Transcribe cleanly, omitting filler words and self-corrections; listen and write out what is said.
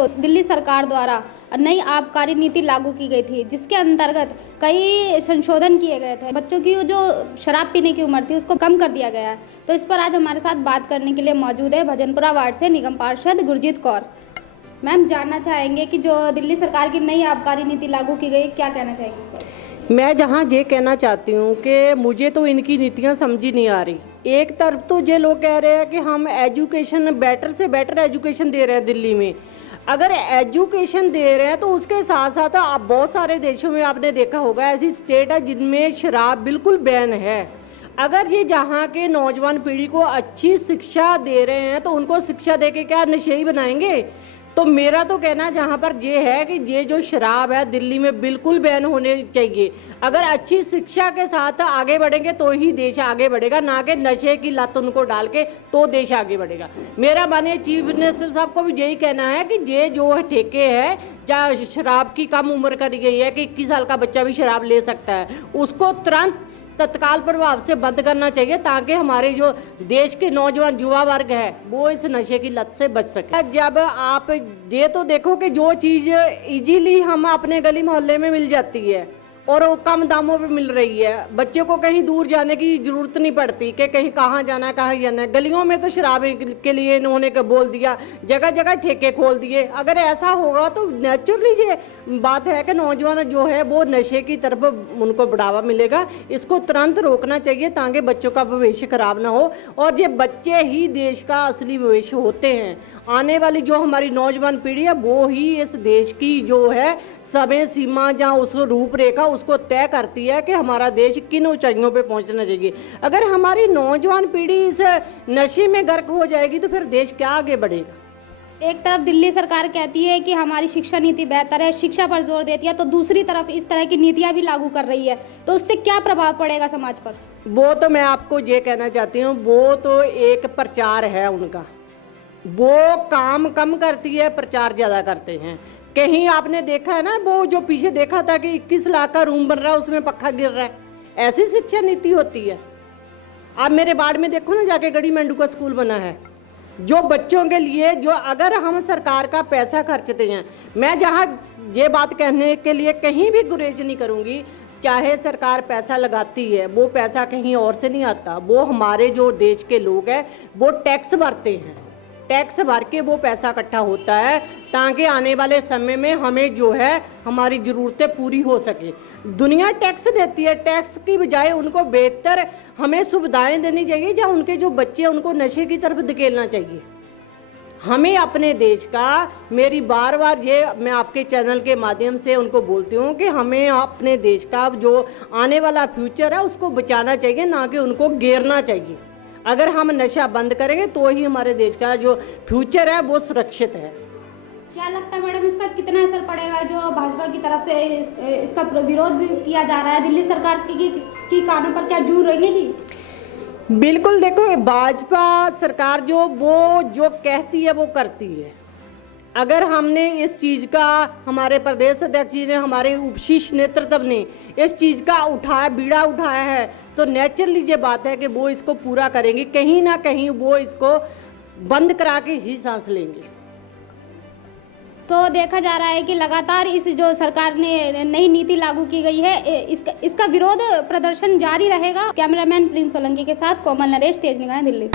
को दिल्ली सरकार द्वारा नई आबकारी नीति लागू की गई थी, जिसके अंतर्गत कई संशोधन किए गए थे। बच्चों की जो शराब पीने की उम्र थी उसको कम कर दिया गया है। तो इस पर आज हमारे साथ बात करने के लिए मौजूद है भजनपुरा वार्ड से निगम पार्षद गुरजीत कौर। मैम, जानना चाहेंगे कि जो दिल्ली सरकार की नई आबकारी नीति लागू की गई, क्या कहना चाहेंगे इस पर? मैं जहाँ ये कहना चाहती हूँ कि मुझे तो इनकी नीतियाँ समझी नहीं आ रही। एक तरफ तो ये लोग कह रहे हैं कि हम एजुकेशन बेटर से बेटर एजुकेशन दे रहे हैं दिल्ली में। अगर एजुकेशन दे रहे हैं तो उसके साथ साथ आप बहुत सारे देशों में आपने देखा होगा ऐसी स्टेट है जिनमें शराब बिल्कुल बैन है। अगर ये जहाँ के नौजवान पीढ़ी को अच्छी शिक्षा दे रहे हैं तो उनको शिक्षा दे के क्या नशेड़ी बनाएंगे? तो मेरा तो कहना जहाँ पर ये है कि ये जो शराब है दिल्ली में बिल्कुल बैन होने चाहिए। अगर अच्छी शिक्षा के साथ आगे बढ़ेंगे तो ही देश आगे बढ़ेगा, ना कि नशे की लत उनको डाल के तो देश आगे बढ़ेगा। मेरा मानिए चीफ मिनिस्टर साहब को भी यही कहना है कि ये जो ठेके है जहाँ शराब की कम उम्र करी गई है कि 21 साल का बच्चा भी शराब ले सकता है, उसको तुरंत तत्काल प्रभाव से बंद करना चाहिए ताकि हमारे जो देश के नौजवान युवा वर्ग है वो इस नशे की लत से बच सके। जब आप ये तो देखो कि जो चीज़ इजीली हम अपने गली मोहल्ले में मिल जाती है और वो कम दामों पे मिल रही है, बच्चे को कहीं दूर जाने की जरूरत नहीं पड़ती कि कहीं कहाँ जाना है कहाँ जाना है। गलियों में तो शराब के लिए इन्होंने बोल दिया, जगह जगह ठेके खोल दिए। अगर ऐसा होगा तो नेचुरली ये बात है कि नौजवान जो है वो नशे की तरफ उनको बढ़ावा मिलेगा। इसको तुरंत रोकना चाहिए ताकि बच्चों का भविष्य खराब ना हो। और ये बच्चे ही देश का असली भविष्य होते हैं। आने वाली जो हमारी नौजवान पीढ़ी है वो ही इस देश की जो है समय सीमा जहाँ उसको रूपरेखा उसको तय करती है कि हमारा देश किन ऊंचाइयों पे पहुंचना चाहिए। अगर हमारी नौजवान पीढ़ी इस नशे में गर्क हो जाएगी तो फिर देश क्या आगे बढ़ेगा? एक तरफ दिल्ली सरकार कहती है कि हमारी शिक्षा नीति बेहतर है, शिक्षा पर जोर देती है, तो दूसरी तरफ इस तरह की नीतियां भी लागू कर रही है, तो उससे क्या प्रभाव पड़ेगा समाज पर? वो तो मैं आपको ये कहना चाहती हूँ, वो तो एक प्रचार है उनका। वो काम कम करती है, प्रचार ज़्यादा करते हैं। कहीं आपने देखा है ना, वो जो पीछे देखा था कि 21 लाख का रूम बन रहा है उसमें पक्का गिर रहा है, ऐसी शिक्षा नीति होती है। आप मेरे वार्ड में देखो ना, जाके गड़ी मेंढू का स्कूल बना है जो बच्चों के लिए, जो अगर हम सरकार का पैसा खर्चते हैं, मैं जहाँ ये बात कहने के लिए कहीं भी गुरेज नहीं करूँगी, चाहे सरकार पैसा लगाती है वो पैसा कहीं और से नहीं आता, वो हमारे जो देश के लोग हैं वो टैक्स भरते हैं। टैक्स भर के वो पैसा इकट्ठा होता है ताकि आने वाले समय में हमें जो है हमारी ज़रूरतें पूरी हो सके। दुनिया टैक्स देती है, टैक्स की बजाय उनको बेहतर हमें सुविधाएं देनी चाहिए जहाँ उनके जो बच्चे हैं उनको नशे की तरफ धकेलना चाहिए। हमें अपने देश का, मेरी बार बार ये मैं आपके चैनल के माध्यम से उनको बोलती हूँ कि हमें अपने देश का जो आने वाला फ्यूचर है उसको बचाना चाहिए, ना कि उनको घेरना चाहिए। अगर हम नशा बंद करेंगे तो ही हमारे देश का जो फ्यूचर है वो सुरक्षित है। क्या लगता है मैडम, इसका कितना असर पड़ेगा? जो भाजपा की तरफ से इसका विरोध भी किया जा रहा है, दिल्ली सरकार की कानों पर क्या जूर रहेगी? बिल्कुल, देखो भाजपा सरकार वो जो कहती है वो करती है। अगर हमने इस चीज़ का, हमारे प्रदेश अध्यक्ष जी ने, हमारे उपशीर्ष नेतृत्व ने इस चीज़ का बीड़ा उठाया है तो नेचुरली ये बात है कि वो इसको पूरा करेंगे, कहीं ना कहीं वो इसको बंद करा के ही सांस लेंगे। तो देखा जा रहा है कि लगातार इस जो सरकार ने नई नीति लागू की गई है इसका विरोध प्रदर्शन जारी रहेगा। कैमरामैन प्रिंस सोलंकी के साथ कोमल नरेश, तेज निगाहें, दिल्ली।